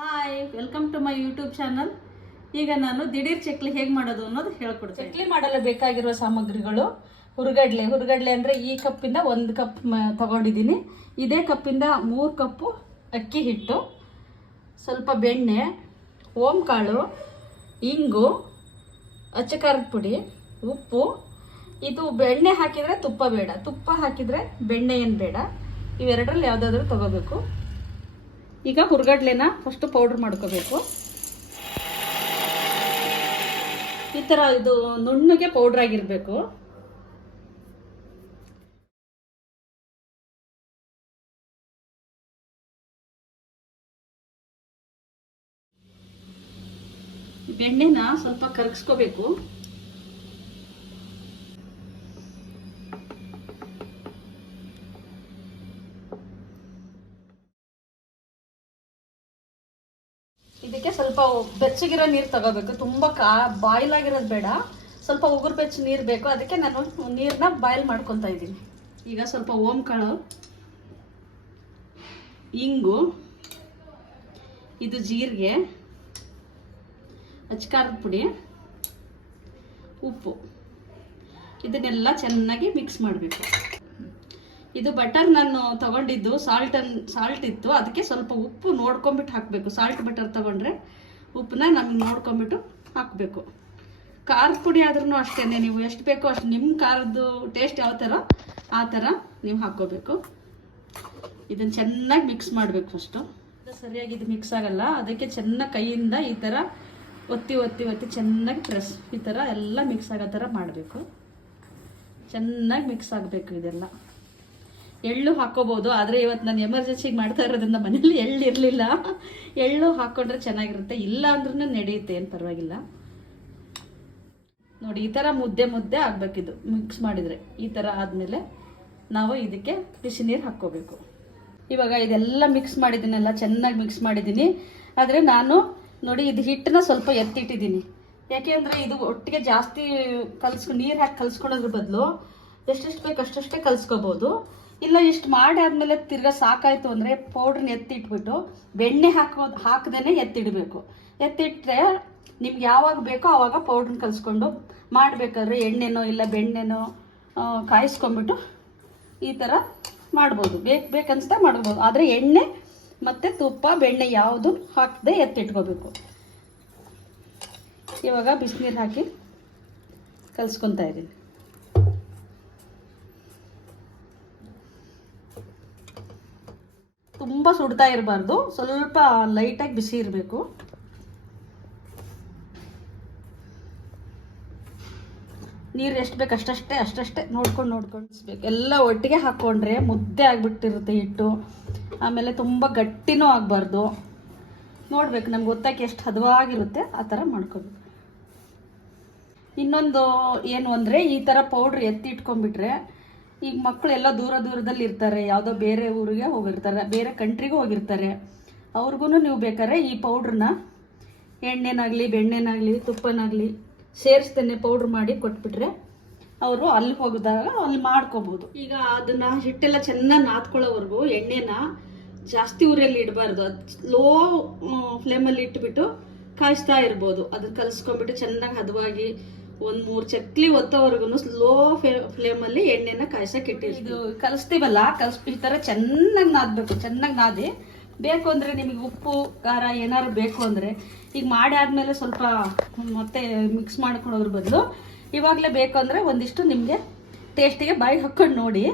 Hi, welcome to my YouTube channel. ಈಗ ನಾನು ದಿಢೀರ್ ಚಕ್ಲಿ ಹೇಗೆ ಮಾಡೋದು ಅನ್ನೋದು ಹೇಳ್ಕೊಡ್ತೀನಿ. ಚಕ್ಲಿ ಮಾಡಲು ಬೇಕಾಗಿರುವ ಸಾಮಗ್ರಿಗಳು: ಹುರುಗಡ್ಲೆ ಅಂದರೆ ಈ ಕಪ್ಪಿಂದ 1 ಕಪ್ ತಗೊಂಡಿದ್ದೀನಿ. ಇದೇ ಕಪ್ಪಿಂದ 3 ಕಪ್ಪು ಅಕ್ಕಿ ಹಿಟ್ಟು, ಸ್ವಲ್ಪ ಬೆಣ್ಣೆ, ಓಂಕಾಳು, ಇಂಗು, ಅಚ್ಚಕಾರದ ಪುಡಿ, ಉಪ್ಪು. ಇದು ಬೆಣ್ಣೆ ಹಾಕಿದರೆ ತುಪ್ಪ ಬೇಡ, ತುಪ್ಪ ಹಾಕಿದರೆ ಬೆಣ್ಣೆ ಏನು ಬೇಡ. ಇವೆರಡರಲ್ಲಿ ಯಾವುದಾದ್ರೂ ತಗೋಬೇಕು. ಈಗ ಹುರುಗಡ್ಲೆನ ಫಸ್ಟ್ ಪೌಡ್ರ್ ಮಾಡ್ಕೋಬೇಕು. ಈ ಥರ ಇದು ನುಣ್ಣಗೆ ಪೌಡ್ರ್ ಆಗಿರಬೇಕು. ಬೆಣ್ಣೆನ ಸ್ವಲ್ಪ ಕರಗಿಸ್ಕೋಬೇಕು. ಇದಕ್ಕೆ ಸ್ವಲ್ಪ ಬೆಚ್ಚಗಿರೋ ನೀರು ತಗೋಬೇಕು. ತುಂಬ ಬಾಯ್ಲ್ ಆಗಿರೋದು ಬೇಡ, ಸ್ವಲ್ಪ ಉಗುರು ಬೆಚ್ಚ ನೀರು ಬೇಕು. ಅದಕ್ಕೆ ನಾನು ನೀರನ್ನ ಬಾಯ್ಲ್ ಮಾಡ್ಕೊತಾ ಇದ್ದೀನಿ. ಈಗ ಸ್ವಲ್ಪ ಓಂಕಾಳು, ಇಂಗು, ಇದು ಜೀರಿಗೆ, ಅಚ್ಚಕಾರದ ಪುಡಿ, ಉಪ್ಪು, ಇದನ್ನೆಲ್ಲ ಚೆನ್ನಾಗಿ ಮಿಕ್ಸ್ ಮಾಡಬೇಕು. ಇದು ಬಟರ್ ನಾನು ತಗೊಂಡಿದ್ದು ಸಾಲ್ಟ್ ಇತ್ತು, ಅದಕ್ಕೆ ಸ್ವಲ್ಪ ಉಪ್ಪು ನೋಡ್ಕೊಂಬಿಟ್ಟು ಹಾಕಬೇಕು. ಸಾಲ್ಟ್ ಬಟರ್ ತಗೊಂಡ್ರೆ ಉಪ್ಪನ್ನ ನಮಗೆ ನೋಡ್ಕೊಂಬಿಟ್ಟು ಹಾಕಬೇಕು. ಖಾರದ ಪುಡಿ ಆದ್ರೂ ಅಷ್ಟೇ, ನೀವು ಎಷ್ಟು ಬೇಕೋ ಅಷ್ಟು ನಿಮ್ಮ ಖಾರದ್ದು ಟೇಸ್ಟ್ ಯಾವ ಥರ ಆ ಥರ ನೀವು ಹಾಕ್ಕೋಬೇಕು. ಇದನ್ನು ಚೆನ್ನಾಗಿ ಮಿಕ್ಸ್ ಮಾಡಬೇಕು. ಫಸ್ಟು ಸರಿಯಾಗಿ ಇದು ಮಿಕ್ಸ್ ಆಗಲ್ಲ, ಅದಕ್ಕೆ ಚೆನ್ನಾಗಿ ಕೈಯಿಂದ ಈ ಥರ ಒತ್ತಿ ಒತ್ತಿ ಒತ್ತಿ ಚೆನ್ನಾಗಿ ಪ್ರೆಸ್, ಈ ಥರ ಎಲ್ಲ ಮಿಕ್ಸ್ ಆಗೋ ಥರ ಮಾಡಬೇಕು. ಚೆನ್ನಾಗಿ ಮಿಕ್ಸ್ ಆಗಬೇಕು ಇದೆಲ್ಲ. ಎಳ್ಳು ಹಾಕೋಬೋದು, ಆದರೆ ಇವತ್ತು ನಾನು ಎಮರ್ಜೆನ್ಸಿಗೆ ಮಾಡ್ತಾ ಇರೋದ್ರಿಂದ ಮನೇಲಿ ಎಳ್ಳು ಇರಲಿಲ್ಲ. ಎಳ್ಳು ಹಾಕ್ಕೊಂಡ್ರೆ ಚೆನ್ನಾಗಿರುತ್ತೆ, ಇಲ್ಲ ಅಂದ್ರೂ ನಡೆಯುತ್ತೆ, ಏನು ಪರವಾಗಿಲ್ಲ. ನೋಡಿ, ಈ ಥರ ಮುದ್ದೆ ಆಗಬೇಕಿದು. ಮಿಕ್ಸ್ ಮಾಡಿದರೆ ಈ ಥರ ಆದಮೇಲೆ ನಾವು ಇದಕ್ಕೆ ಬಿಸಿ ನೀರು ಹಾಕ್ಕೋಬೇಕು. ಇವಾಗ ಇದೆಲ್ಲ ಮಿಕ್ಸ್ ಮಾಡಿದ್ದೀನಲ್ಲ, ಚೆನ್ನಾಗಿ ಮಿಕ್ಸ್ ಮಾಡಿದ್ದೀನಿ. ಆದರೆ ನಾನು ನೋಡಿ ಇದು ಹಿಟ್ಟನ್ನ ಸ್ವಲ್ಪ ಎತ್ತಿಟ್ಟಿದ್ದೀನಿ. ಯಾಕೆ ಅಂದರೆ ಇದು ಒಟ್ಟಿಗೆ ಜಾಸ್ತಿ ನೀರು ಹಾಕಿ ಕಲಿಸ್ಕೊಳೋದ್ರ ಬದಲು ಎಷ್ಟೆಷ್ಟು ಬೇಕು ಅಷ್ಟಷ್ಟೇ ಕಲಿಸ್ಕೋಬೋದು. ಇಲ್ಲ ಇಷ್ಟು ಮಾಡಿ ಆದಮೇಲೆ ತಿರ್ಗಾ ಸಾಕಾಯಿತು ಅಂದರೆ ಪೌಡ್ರನ್ನ ಎತ್ತಿಟ್ಬಿಟ್ಟು ಬೆಣ್ಣೆ ಹಾಕದೇನೆ ಎತ್ತಿಡಬೇಕು. ಎತ್ತಿಟ್ರೆ ನಿಮ್ಗೆ ಯಾವಾಗ ಬೇಕೋ ಆವಾಗ ಪೌಡ್ರನ್ನ ಕಲಿಸ್ಕೊಂಡು ಮಾಡಬೇಕಾದ್ರೆ ಎಣ್ಣೆನೋ ಇಲ್ಲ ಬೆಣ್ಣೆನೋ ಕಾಯಿಸ್ಕೊಂಬಿಟ್ಟು ಈ ಥರ ಮಾಡ್ಬೋದು. ಬೇಕನ್ನಿಸ್ತಾ ಮಾಡ್ಬೋದು. ಆದರೆ ಎಣ್ಣೆ ಮತ್ತು ತುಪ್ಪ ಬೆಣ್ಣೆ ಯಾವುದು ಹಾಕದೆ ಎತ್ತಿಟ್ಕೋಬೇಕು. ಇವಾಗ ಬಿಸಿನೀರು ಹಾಕಿ ಕಲಿಸ್ಕೊತಾ ಇದ್ದೀನಿ. ತುಂಬ ಸುಡ್ತಾ ಇರಬಾರ್ದು, ಸ್ವಲ್ಪ ಲೈಟಾಗಿ ಬಿಸಿ ಇರಬೇಕು. ನೀರು ಎಷ್ಟು ಬೇಕು ಅಷ್ಟಷ್ಟೇ ನೋಡ್ಕೊಂಡು ಬಿಸ್ಬೇಕು. ಎಲ್ಲ ಒಟ್ಟಿಗೆ ಹಾಕ್ಕೊಂಡ್ರೆ ಮುದ್ದೆ ಆಗಿಬಿಟ್ಟಿರುತ್ತೆ ಹಿಟ್ಟು. ಆಮೇಲೆ ತುಂಬ ಗಟ್ಟಿನೂ ಆಗಬಾರ್ದು. ನೋಡ್ಬೇಕು, ನಮ್ಗೆ ಗೊತ್ತಾಗಿ ಎಷ್ಟು ಹದವಾಗಿರುತ್ತೆ ಆ ಥರ ಮಾಡ್ಕೋಬೇಕು. ಇನ್ನೊಂದು ಏನು ಅಂದರೆ, ಈ ಥರ ಪೌಡ್ರ್ ಎತ್ತಿ ಇಟ್ಕೊಂಡ್ಬಿಟ್ರೆ ಈಗ ಮಕ್ಕಳೆಲ್ಲ ದೂರದಲ್ಲಿ ಇರ್ತಾರೆ, ಯಾವುದೋ ಬೇರೆ ಊರಿಗೆ ಹೋಗಿರ್ತಾರೆ, ಬೇರೆ ಕಂಟ್ರಿಗೆ ಹೋಗಿರ್ತಾರೆ. ಅವ್ರಿಗೂ ನೀವು ಬೇಕಾದ್ರೆ ಈ ಪೌಡ್ರನ್ನ ಎಣ್ಣೆನಾಗಲಿ ಬೆಣ್ಣೆನಾಗಲಿ ತುಪ್ಪನಾಗಲಿ ಸೇರಿಸ್ತೇನೆ ಪೌಡ್ರ್ ಮಾಡಿ ಕೊಟ್ಬಿಟ್ರೆ ಅವರು ಅಲ್ಲಿ ಹೋಗಿದಾಗ ಅಲ್ಲಿ ಮಾಡ್ಕೋಬೋದು. ಈಗ ಅದನ್ನು ಹಿಟ್ಟೆಲ್ಲ ಚೆನ್ನಾಗಿ ನಾದ್ಕೊಳ್ಳೋವರೆಗೂ ಎಣ್ಣೆನ ಜಾಸ್ತಿ ಉರಿಯಲ್ಲಿ ಇಡಬಾರ್ದು. ಅದು ಲೋ ಫ್ಲೇಮಲ್ಲಿ ಇಟ್ಬಿಟ್ಟು ಕಾಯಿಸ್ತಾ ಇರ್ಬೋದು. ಅದನ್ನು ಕಲಿಸ್ಕೊಂಡ್ಬಿಟ್ಟು ಚೆನ್ನಾಗಿ ಹದವಾಗಿ 1-3 ಚಕ್ಲಿ ಒತ್ತೋವರೆಗೂ ಸ್ಲೋ ಫ್ಲೇಮಲ್ಲಿ ಎಣ್ಣೆನ ಕಾಯ್ಸಕ್ಕೆ ಇಟ್ಟಿರ್ತೀವಿ. ಇದು ಕಲಿಸ್ತೀವಲ್ಲ, ಈ ಥರ ಚೆನ್ನಾಗಿ ನಾದಬೇಕು. ಚೆನ್ನಾಗಿ ನಾದಿ ಬೇಕು ಅಂದರೆ ನಿಮಗೆ ಉಪ್ಪು ಖಾರ ಏನಾದ್ರು ಬೇಕು ಅಂದರೆ ಈಗ ಮಾಡಿ ಆದಮೇಲೆ ಸ್ವಲ್ಪ ಮತ್ತೆ ಮಿಕ್ಸ್ ಮಾಡ್ಕೊಳೋದ್ರ ಬದಲು ಇವಾಗಲೇ ಬೇಕು ಅಂದರೆ ಒಂದಿಷ್ಟು ನಿಮಗೆ ಟೇಸ್ಟಿಗೆ ಬಾಯಿಗೆ ಹಾಕ್ಕೊಂಡು ನೋಡಿ.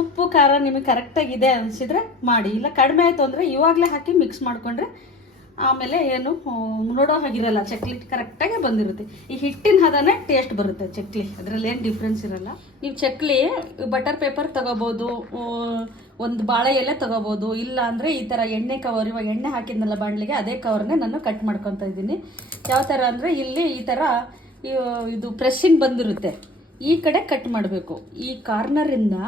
ಉಪ್ಪು ಖಾರ ನಿಮಗೆ ಕರೆಕ್ಟಾಗಿದೆ ಅನಿಸಿದರೆ ಮಾಡಿ, ಇಲ್ಲ ಕಡಿಮೆ ಆಯಿತು ಅಂದರೆ ಇವಾಗಲೇ ಹಾಕಿ ಮಿಕ್ಸ್ ಮಾಡಿಕೊಂಡ್ರೆ ಆಮೇಲೆ ಏನು ನೋಡೋ ಹಾಗಿರಲ್ಲ, ಚಕ್ಲಿ ಕರೆಕ್ಟಾಗಿ ಬಂದಿರುತ್ತೆ. ಈ ಹಿಟ್ಟಿನ ಹದನೇ ಟೇಸ್ಟ್ ಬರುತ್ತೆ ಚಕ್ಲಿ, ಅದರಲ್ಲಿ ಏನು ಡಿಫ್ರೆನ್ಸ್ ಇರಲ್ಲ. ನೀವು ಚಕ್ಲಿ ಬಟರ್ ಪೇಪರ್ ತಗೋಬೋದು, ಒಂದು ಬಾಳೆ ಎಲೆ ತಗೋಬೋದು, ಇಲ್ಲ ಅಂದರೆ ಈ ಥರ ಎಣ್ಣೆ ಕವರ್, ಇವಾಗ ಎಣ್ಣೆ ಹಾಕಿದ್ನಲ್ಲ ಬಾಣಲಿಗೆ, ಅದೇ ಕವರ್ನೇ ನಾನು ಕಟ್ ಮಾಡ್ಕೊತಾ ಇದ್ದೀನಿ. ಯಾವ ಥರ ಅಂದರೆ ಇಲ್ಲಿ ಈ ಥರ ಇದು ಪ್ರೆಸ್ಸಿಂಗ್ ಬಂದಿರುತ್ತೆ, ಈ ಕಡೆ ಕಟ್ ಮಾಡಬೇಕು. ಈ ಕಾರ್ನರಿಂದ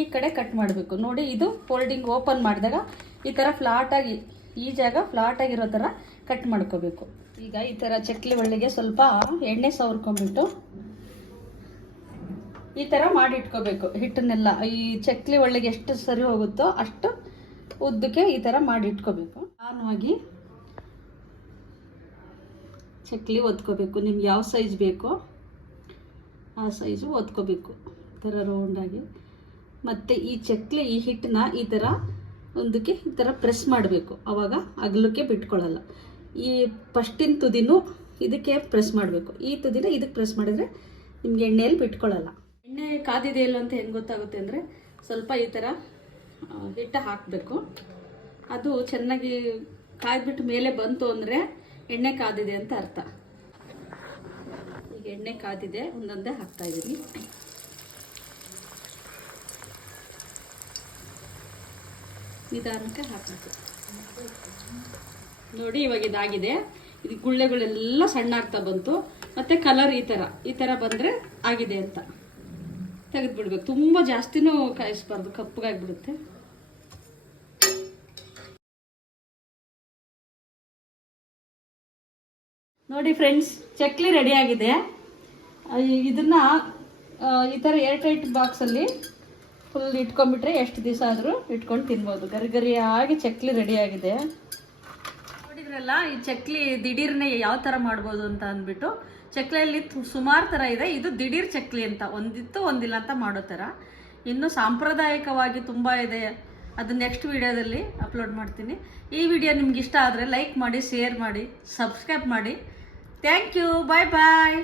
ಈ ಕಡೆ ಕಟ್ ಮಾಡಬೇಕು. ನೋಡಿ, ಇದು ಫೋಲ್ಡಿಂಗ್ ಓಪನ್ ಮಾಡಿದಾಗ ಈ ಥರ ಫ್ಲಾಟಾಗಿ, ಈ ಜಾಗ ಫ್ಲಾಟಾಗಿರೋ ಥರ ಕಟ್ ಮಾಡ್ಕೋಬೇಕು. ಈಗ ಈ ಥರ ಚಕ್ಲಿ ಒಳ್ಳೆಗೆ ಸ್ವಲ್ಪ ಎಣ್ಣೆ ಸವರ್ಕೊಂಬಿಟ್ಟು ಈ ಥರ ಮಾಡಿ ಇಟ್ಕೋಬೇಕು ಹಿಟ್ಟನ್ನೆಲ್ಲ. ಈ ಚಕ್ಲಿ ಒಳ್ಳೆಗೆ ಎಷ್ಟು ಸರಿ ಹೋಗುತ್ತೋ ಅಷ್ಟು ಉದ್ದಕ್ಕೆ ಈ ಥರ ಮಾಡಿ ಇಟ್ಕೋಬೇಕು. ನಿಧಾನವಾಗಿ ಚಕ್ಲಿ ಒತ್ಕೋಬೇಕು. ನಿಮ್ಗೆ ಯಾವ ಸೈಜ್ ಬೇಕೋ ಆ ಸೈಜು ಒತ್ಕೋಬೇಕು, ಈ ಥರ ರೌಂಡಾಗಿ. ಮತ್ತು ಈ ಚಕ್ಲಿ ಈ ಹಿಟ್ಟನ್ನ ಈ ಥರ ಒಂದಕ್ಕೆ ಈ ಥರ ಪ್ರೆಸ್ ಮಾಡಬೇಕು, ಆವಾಗ ಅಗಲಕ್ಕೆ ಬಿಟ್ಕೊಳ್ಳಲ್ಲ. ಈ ಫಸ್ಟಿನ ತುದಿನೂ ಇದಕ್ಕೆ ಪ್ರೆಸ್ ಮಾಡಬೇಕು, ಈ ತುದಿನ ಇದಕ್ಕೆ ಪ್ರೆಸ್ ಮಾಡಿದರೆ ನಿಮಗೆ ಎಣ್ಣೆಯಲ್ಲಿ ಬಿಟ್ಕೊಳ್ಳಲ್ಲ. ಎಣ್ಣೆ ಕಾದಿದೆ ಇಲ್ಲ ಅಂತ ಹೆಂಗೆ ಗೊತ್ತಾಗುತ್ತೆ ಅಂದರೆ, ಸ್ವಲ್ಪ ಈ ಥರ ಹಿಟ್ಟು ಹಾಕಬೇಕು. ಅದು ಚೆನ್ನಾಗಿ ಕಾಯ್ದುಬಿಟ್ಟು ಮೇಲೆ ಬಂತು ಅಂದರೆ ಎಣ್ಣೆ ಕಾದಿದೆ ಅಂತ ಅರ್ಥ. ಈಗ ಎಣ್ಣೆ ಕಾದಿದೆ, ಒಂದೊಂದೇ ಹಾಕ್ತಾಯಿದ್ದೀನಿ. ನಿಧಾನಕ್ಕೆ ಹಾಕಬೇಕು. ನೋಡಿ ಇವಾಗ ಇದಾಗಿದೆ. ಇದು ಗುಳ್ಳೆಗಳೆಲ್ಲ ಸಣ್ಣ ಆಗ್ತಾ ಬಂತು. ಮತ್ತು ಕಲರ್ ಈ ಥರ ಬಂದರೆ ಆಗಿದೆ ಅಂತ ತೆಗೆದುಬಿಡ್ಬೇಕು. ತುಂಬ ಜಾಸ್ತಿನೂ ಕಾಯಿಸ್ಬಾರ್ದು, ಕಪ್ಪಗಾಗಿಬಿಡುತ್ತೆ. ನೋಡಿ ಫ್ರೆಂಡ್ಸ್, ಚಕ್ಲಿ ರೆಡಿಯಾಗಿದೆ. ಇದನ್ನು ಈ ಥರ ಏರ್ ಟೈಟ್ ಬಾಕ್ಸಲ್ಲಿ ಫುಲ್ ಇಟ್ಕೊಂಡ್ಬಿಟ್ರೆ ಎಷ್ಟು ದಿವಸ ಆದರೂ ಇಟ್ಕೊಂಡು ತಿನ್ಬೋದು. ಗರಿಗರಿಯಾಗಿ ಚಕ್ಲಿ ರೆಡಿಯಾಗಿದೆ. ನೋಡಿದ್ರಲ್ಲ, ಈ ಚಕ್ಲಿ ದಿಢೀರ್ನೆ ಯಾವ ಥರ ಮಾಡ್ಬೋದು ಅಂತ ಅಂದ್ಬಿಟ್ಟು. ಚಕ್ಲಿಯಲ್ಲಿ ಸುಮಾರು ಥರ ಇದೆ. ಇದು ದಿಢೀರ್ ಚಕ್ಲಿ ಅಂತ, ಒಂದಿತ್ತು ಒಂದಿಲ್ಲ ಅಂತ ಮಾಡೋ ಥರ. ಇನ್ನು ಸಾಂಪ್ರದಾಯಿಕವಾಗಿ ತುಂಬ ಇದೆ. ಅದು ನೆಕ್ಸ್ಟ್ ವಿಡಿಯೋದಲ್ಲಿ ಅಪ್ಲೋಡ್ ಮಾಡ್ತೀನಿ. ಈ ವಿಡಿಯೋ ನಿಮ್ಗೆ ಇಷ್ಟ ಆದರೆ ಲೈಕ್ ಮಾಡಿ, ಶೇರ್ ಮಾಡಿ, ಸಬ್ಸ್ಕ್ರೈಬ್ ಮಾಡಿ. Thank you. Bye bye.